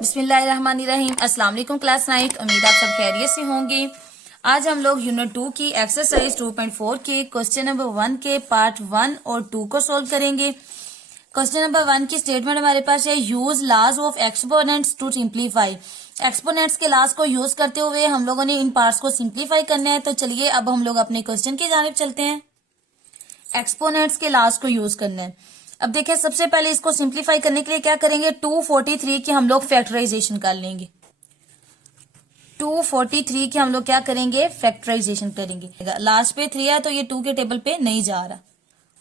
बिस्मिल्लाहिर्रहमानिर्रहीम। अस्सलाम वालेकुम क्लास 9। उम्मीद आप सब खैरियत से होंगे। आज हम लोग यूनिट 2 की एक्सरसाइज 2.4 के क्वेश्चन नंबर 1 के पार्ट 1 और 2 को सोल्व करेंगे। क्वेश्चन नंबर 1 की स्टेटमेंट हमारे पास है, use laws of exponents to simplify. Exponents के लॉज को यूज करते हुए हम लोगों ने इन पार्ट्स को सिंप्लीफाई करना है। तो चलिए अब हम लोग अपने क्वेश्चन की जानिब चलते हैं। एक्सपोनेंट्स के लॉज को यूज करना है। अब देखिए, सबसे पहले इसको सिंप्लीफाई करने के लिए क्या करेंगे, 243 की हम लोग फैक्टराइजेशन कर लेंगे। 243 की हम लोग क्या करेंगे, फैक्टराइजेशन करेंगे। लास्ट पे 3 है तो ये 2 के टेबल पे नहीं जा रहा।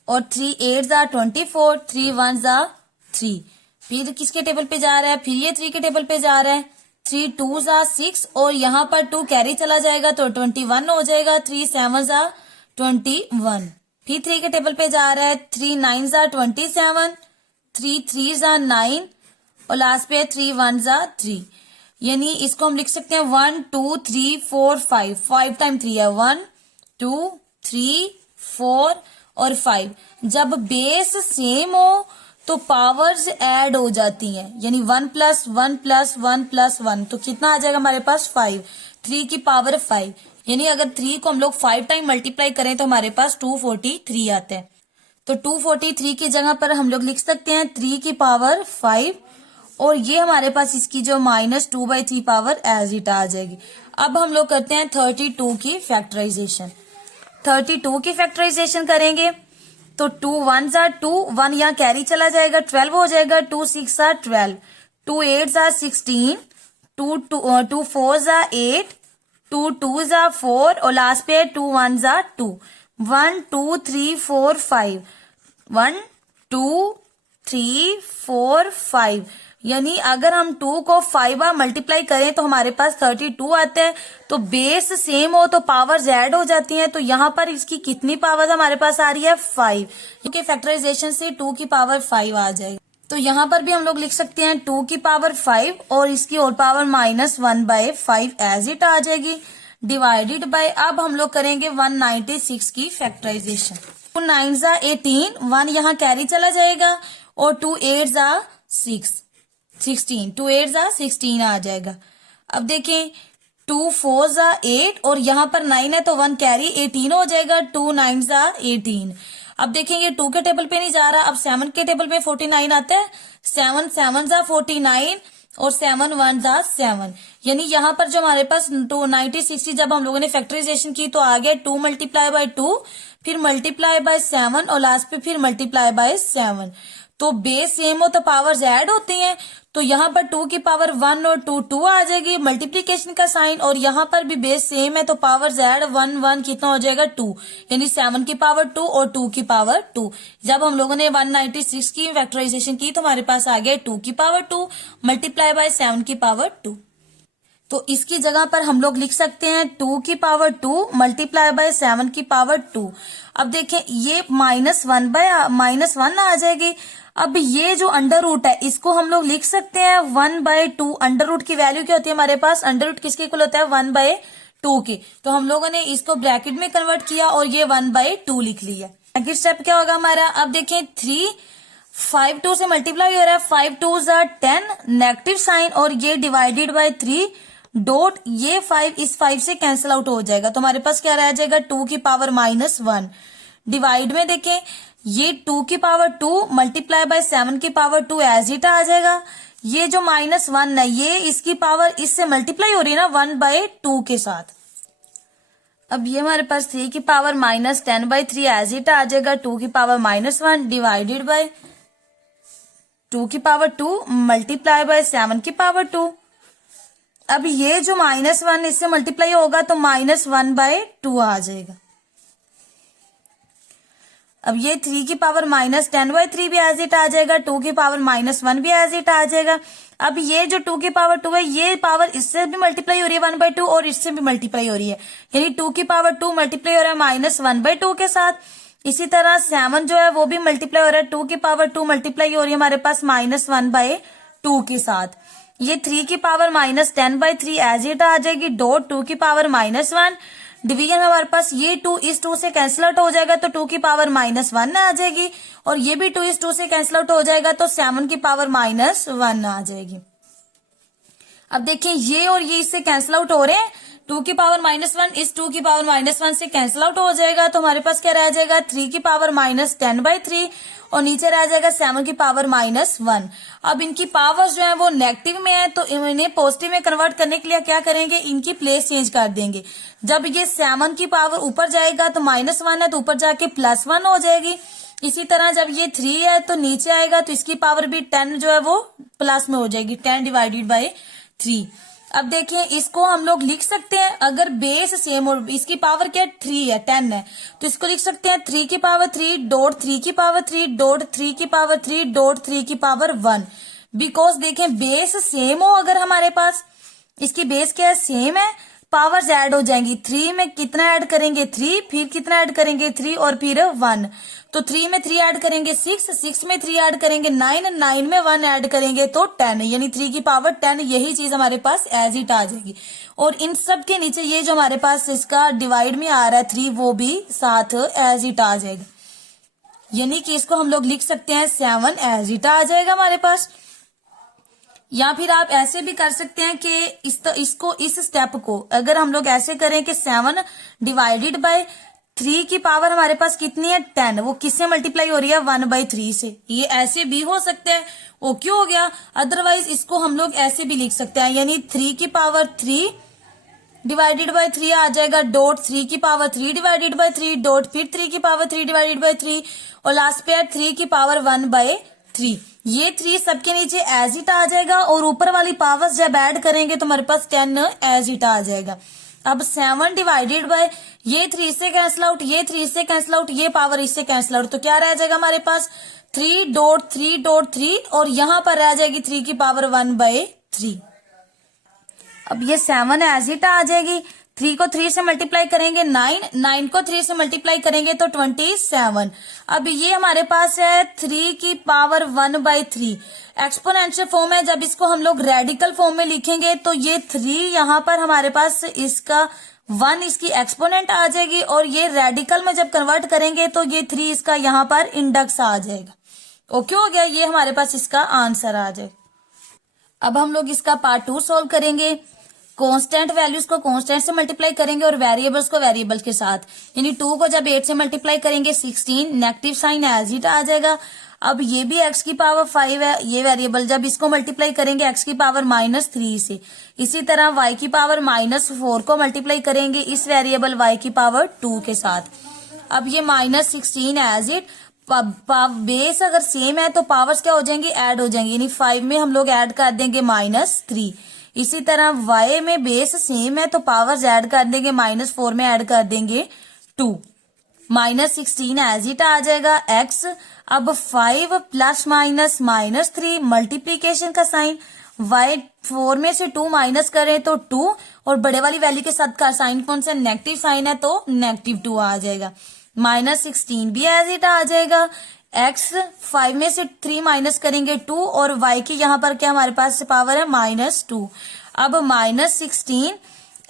और 3 8 जा 24, 3 1 जा 3। फिर किसके टेबल पे जा रहा है, फिर ये 3 के टेबल पे जा रहा है। 3 2 जा 6 और यहाँ पर 2 कैरी चला जाएगा तो 21 हो जाएगा। 3 7 जा 21। फिर 3 के टेबल पे जा रहा है। 3 9 जा 27, 3 3 जा 9 और लास्ट पे 3 1 जा 3। यानी इसको हम लिख सकते हैं 1 2 3 4 5। 5 टाइम 3 है, 1 2 3 4 और 5। जब बेस सेम हो तो पावर्स ऐड हो जाती हैं, यानी 1 प्लस 1 प्लस 1 प्लस 1 तो कितना आ जाएगा हमारे पास 5। 3 की पावर 5, यानी अगर 3 को हम लोग 5 टाइम मल्टीप्लाई करें तो हमारे पास 243 आता है। तो 243 की जगह पर हम लोग लिख सकते हैं 3 की पावर 5 और ये हमारे पास इसकी जो -2/3 पावर एज इट आ जाएगी। अब हम लोग करते हैं 32 की फैक्टराइजेशन। 32 की फैक्टराइजेशन करेंगे तो 2 1 जा 2, 1 यहाँ कैरी चला जाएगा, 12 हो जाएगा। 2 6 जा 12, 2 8 जा 16, 2 4 जा 8, 2 2 जा 4 और लास्ट पे 2 1 जा 2। 1 2 3 4 5, 1 2 3 4 5। यानी अगर हम 2 को 5 बार मल्टीप्लाई करें तो हमारे पास 32 आता है। तो बेस सेम हो तो पावर्स ऐड हो जाती हैं। तो यहाँ पर इसकी कितनी पावर हमारे पास आ रही है, 5, क्योंकि फैक्टराइजेशन से 2 की पावर 5 आ जाएगी। तो यहाँ पर भी हम लोग लिख सकते हैं 2 की पावर 5 और इसकी और पावर -1/5 एज इट आ जाएगी, डिवाइडेड बाय। अब हम लोग करेंगे 196 की फैक्टराइजेशन। 2 9 जा 18, 1 यहाँ कैरी चला जाएगा और 2 8 जा 16, 2 8 जा 16 आ जाएगा। अब देखें 2 4 जा 8 और यहाँ पर 9 है तो 1 कैरी 18 हो जाएगा। 2 9 जा 18। अब देखें ये 2 के टेबल पे नहीं जा रहा, अब 7 के टेबल पे 49 आता है। 7 7 जा 49 और 7 1 जा 7। यानी यहाँ पर जो हमारे पास 296 जब हम लोगों ने फैक्टराइजेशन की तो आ गया 2 मल्टीप्लाई बाय 2, फिर मल्टीप्लाई बाय 7 और लास्ट पे फिर मल्टीप्लाई बाय 7। तो बेस सेम हो तो पावर्स ऐड होती हैं। तो यहाँ पर 2 की पावर 1 और 2 2 आ जाएगी, मल्टीप्लीकेशन का साइन। और यहाँ पर भी बेस सेम है तो पावर्स ऐड 1 1 कितना हो जाएगा 2, यानी 7 की पावर 2 और 2 की पावर 2। जब हम लोगों ने 196 की फैक्टराइजेशन की तो हमारे पास आ गया 2 की पावर 2 मल्टीप्लाई बाय 7 की पावर 2। तो इसकी जगह पर हम लोग लिख सकते हैं 2 की पावर 2 मल्टीप्लाई बाय 7 की पावर 2। अब देखें ये -1 आ जाएगी। अब ये जो अंडर रूट है इसको हम लोग लिख सकते हैं 1/2। अंडर रूट की वैल्यू क्या होती है हमारे पास, अंडर रूट किसके इक्वल होता है, 1/2 की। तो हम लोगों ने इसको ब्रैकेट में कन्वर्ट किया और ये 1/2 लिख लिया। अगला स्टेप क्या होगा हमारा, अब देखें 3 5 2 से मल्टीप्लाई हो रहा है, 5 2 जा 10, नेगेटिव साइन और ये डिवाइडेड बाय 3 डॉट, ये 5 इस 5 से कैंसिल आउट हो जाएगा। तो हमारे पास क्या रह जाएगा 2 की पावर -1। डिवाइड में देखें ये 2 की पावर 2 मल्टीप्लाई बाय 7 की पावर 2 एज इट आ जाएगा। ये जो -1 है ये इसकी पावर इससे मल्टीप्लाई हो रही है ना 1/2 के साथ। अब ये हमारे पास 3 की पावर -10/3 एज इट आ जाएगा। 2 की पावर -1 डिवाइडेड बाय 2 की पावर 2 मल्टीप्लाई बाय 7 की पावर 2। अब ये जो -1 इससे मल्टीप्लाई होगा तो -1/2 आ जाएगा। अब ये 3 की पावर -10/3 भी एज इट आ जाएगा, 2 की पावर -1 भी एज इट आ जाएगा। अब ये जो 2 की पावर 2 है ये पावर इससे भी मल्टीप्लाई हो रही है 1/2 और इससे भी मल्टीप्लाई हो रही है, यानी 2 की पावर 2 मल्टीप्लाई हो रहा है -1/2 के साथ। इसी तरह 7 जो है वो भी मल्टीप्लाई हो रहा है, 2 की पावर 2 मल्टीप्लाई हो रही है हमारे पास -1/2 के साथ। ये 3 की पावर -10/3 एज इट आ जाएगी, डॉट 2 की पावर -1। डिवीजन में हमारे पास ये 2 इस 2 से कैंसिल आउट हो जाएगा तो 2 की पावर -1 आ जाएगी और ये भी 2 इस 2 से कैंसिल आउट हो जाएगा तो 7 की पावर -1 आ जाएगी। अब देखिए ये और ये इससे कैंसिल आउट हो रहे हैं, 2 की पावर -1 इस 2 की पावर -1 से कैंसिल आउट हो जाएगा, तो हमारे पास क्या रह जाएगा 3 की पावर -10/3 और नीचे रह जाएगा 7 की पावर -1। अब इनकी पावर्स जो है वो नेगेटिव में है, तो इन्हें पॉजिटिव में कन्वर्ट करने के लिए क्या करेंगे, इनकी प्लेस चेंज कर देंगे। जब ये 7 की पावर ऊपर जाएगा तो -1 है तो ऊपर जाके +1 हो जाएगी। इसी तरह जब ये 3 है तो नीचे आएगा तो इसकी पावर भी 10 जो है वो प्लस में हो जाएगी, 10/3। अब देखिए इसको हम लोग लिख सकते हैं, अगर बेस सेम और इसकी पावर क्या है 3 है, 10 है, तो इसको लिख सकते हैं 3 की पावर 3 डॉट 3 की पावर 3 डॉट 3 की पावर 3 डॉट 3 की पावर 1। बिकॉज देखें बेस सेम हो, अगर हमारे पास इसकी बेस क्या है सेम है, पावर्स ऐड हो जाएंगी। 3 में कितना ऐड करेंगे 3, फिर कितना ऐड करेंगे 3 और फिर 1, तो 3 में 3 ऐड करेंगे 6, 6 में 3 ऐड करेंगे 9, 9 में 1 ऐड करेंगे तो 10, यानी 3 की पावर 10। यही चीज हमारे पास एज इट आ जाएगी। और इन सब के नीचे ये जो हमारे पास इसका डिवाइड में आ रहा है 3, वो भी साथ एज इट आ जाएगा, यानी कि इसको हम लोग लिख सकते हैं 7 एज इट आ जाएगा हमारे पास। या फिर आप ऐसे भी कर सकते हैं कि इसको इस स्टेप को अगर हम लोग ऐसे करें कि 7 डिवाइडेड बाय 3 की पावर हमारे पास कितनी है 10, वो किससे मल्टीप्लाई हो रही है 1/3 से। ये ऐसे भी हो सकते हैं, वो क्यों हो गया। अदरवाइज इसको हम लोग ऐसे भी लिख सकते हैं, यानी 3 की पावर 3 डिवाइडेड बाय 3 आ जाएगा डॉट 3 की पावर 3 डिवाइडेड बाय 3 डॉट फिर 3 की पावर 3 डिवाइडेड बाय 3 और लास्ट पे है 3 की पावर 1/3। ये 3 सबके नीचे एज इट आ जाएगा और ऊपर वाली पावर्स जब ऐड करेंगे तो हमारे पास 10 एज इट आ जाएगा। अब 7 डिवाइडेड बाय ये 3 से कैंसिल आउट, ये 3 से कैंसिल आउट, ये पावर इससे कैंसिल आउट, तो क्या रह जाएगा हमारे पास 3 डॉट 3 डॉट 3 और यहां पर रह जाएगी 3 की पावर 1/3। अब ये 7 एज इट आ जाएगी। 3 को 3 से मल्टीप्लाई करेंगे 9, 9 को 3 से मल्टीप्लाई करेंगे तो 27। अब ये हमारे पास है 3 की पावर 1/3। एक्सपोनेंशियल फॉर्म है, जब इसको हम लोग रेडिकल फॉर्म में लिखेंगे तो ये 3 यहाँ पर हमारे पास इसका 1 इसकी एक्सपोनेंट आ जाएगी और ये रेडिकल में जब कन्वर्ट करेंगे तो ये 3 इसका यहाँ पर इंडेक्स आ जाएगा। ओके हो गया, ये हमारे पास इसका आंसर आ जाएगा। अब हम लोग इसका पार्ट 2 सॉल्व करेंगे। कांस्टेंट वैल्यूज को कांस्टेंट से मल्टीप्लाई करेंगे और वेरिएबल्स को वेरिएबल्स के साथ, यानी 2 को जब 8 से मल्टीप्लाई करेंगे 16, नेगेटिव साइन एज इट आ जाएगा। अब ये भी x की पावर 5 है, ये वेरिएबल जब इसको मल्टीप्लाई करेंगे x की पावर -3 से। इसी तरह y की पावर -4 को मल्टीप्लाई करेंगे इस वेरिएबल y की पावर 2 के साथ। अब ये -16 एज इट, बेस अगर सेम है तो पावर्स क्या हो जाएंगी ऐड हो जाएंगी, यानी 5 में हम लोग ऐड कर देंगे -3। इसी तरह y में बेस सेम है तो पावर्स ऐड कर देंगे -4 में ऐड कर देंगे 2, -16 एज इट आ जाएगा x। अब 5 ± -3 मल्टीप्लीकेशन का साइन, y 4 में से 2 माइनस करें तो 2 और बड़े वाली वैल्यू के साथ का साइन कौन सा नेगेटिव साइन है तो -2 आ जाएगा। -16 भी एज इट आ जाएगा। x 5 में से 3 माइनस करेंगे 2 और y की यहाँ पर क्या हमारे पास पावर है -2। अब -16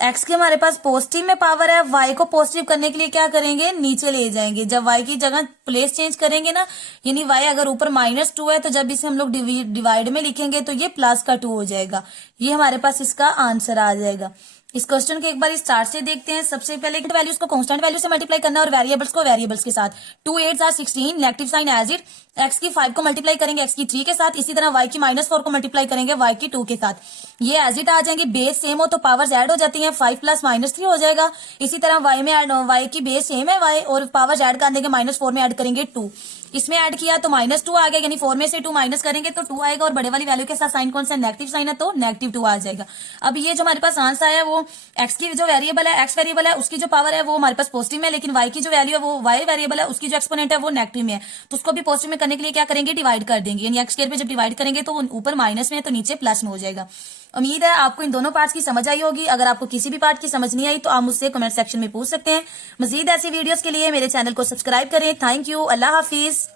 x की हमारे पास पॉजिटिव में पावर है, y को पॉजिटिव करने के लिए क्या करेंगे नीचे ले जाएंगे। जब y की जगह प्लेस चेंज करेंगे ना, यानी y अगर ऊपर -2 है तो जब इसे हम लोग डिवाइड में लिखेंगे तो ये +2 हो जाएगा। ये हमारे पास इसका आंसर आ जाएगा। इस क्वेश्चन के एक बार स्टार्ट से देखते हैं। सबसे पहले वैल्यूज को कांस्टेंट वैल्यू से मल्टीप्लाई करना और वेरिएबल्स को वेरिएबल्स के साथ। 2 8 16 negative sign as it, x की 5 को मल्टीप्लाई करेंगे x की 3 के साथ। इसी तरह y की -4 को मल्टीप्लाई करेंगे y की 2 के साथ। ये एज इट आ जाएंगे। बेस सेम हो तो पावर्स ऐड हो जाती हैं, 5 + -3 हो जाएगा। इसी तरह y में y की बेस सेम है y और पावर्स ऐड कर देंगे, -4 में ऐड करेंगे 2। इसमें ऐड किया तो -2 आ गया, यानी 4 में से 2 माइनस करेंगे तो 2 आएगा और बड़े वाली वैल्यू के साथ साइन कौन सा नेगेटिव साइन है तो -2 आ जाएगा। अब ये जो हमारे पास आंसर आया वो x की जो वेरिएबल है x वेरिएबल है उसकी जो पावर है वो हमारे पास पॉजिटिव में, लेकिन y की जो वैल्यू है वो y वेरिएबल है उसकी जो एक्सपोनेंट है वो नेगेटिव में है, तो उसको भी पॉजिटिव में करने के लिए क्या करेंगे डिवाइड कर देंगे, यानी x स्क्वायर पे जब डिवाइड करेंगे तो ऊपर माइनस में है तो नीचे प्लस में हो जाएगा। उम्मीद है आपको इन दोनों पार्ट्स की समझ आई होगी। अगर आपको किसी भी पार्ट की समझ नहीं आई तो आप मुझसे कमेंट सेक्शन में पूछ सकते हैं। मजीद ऐसी वीडियोस के लिए मेरे चैनल को सब्सक्राइब करें। Thank you, Allah Hafiz.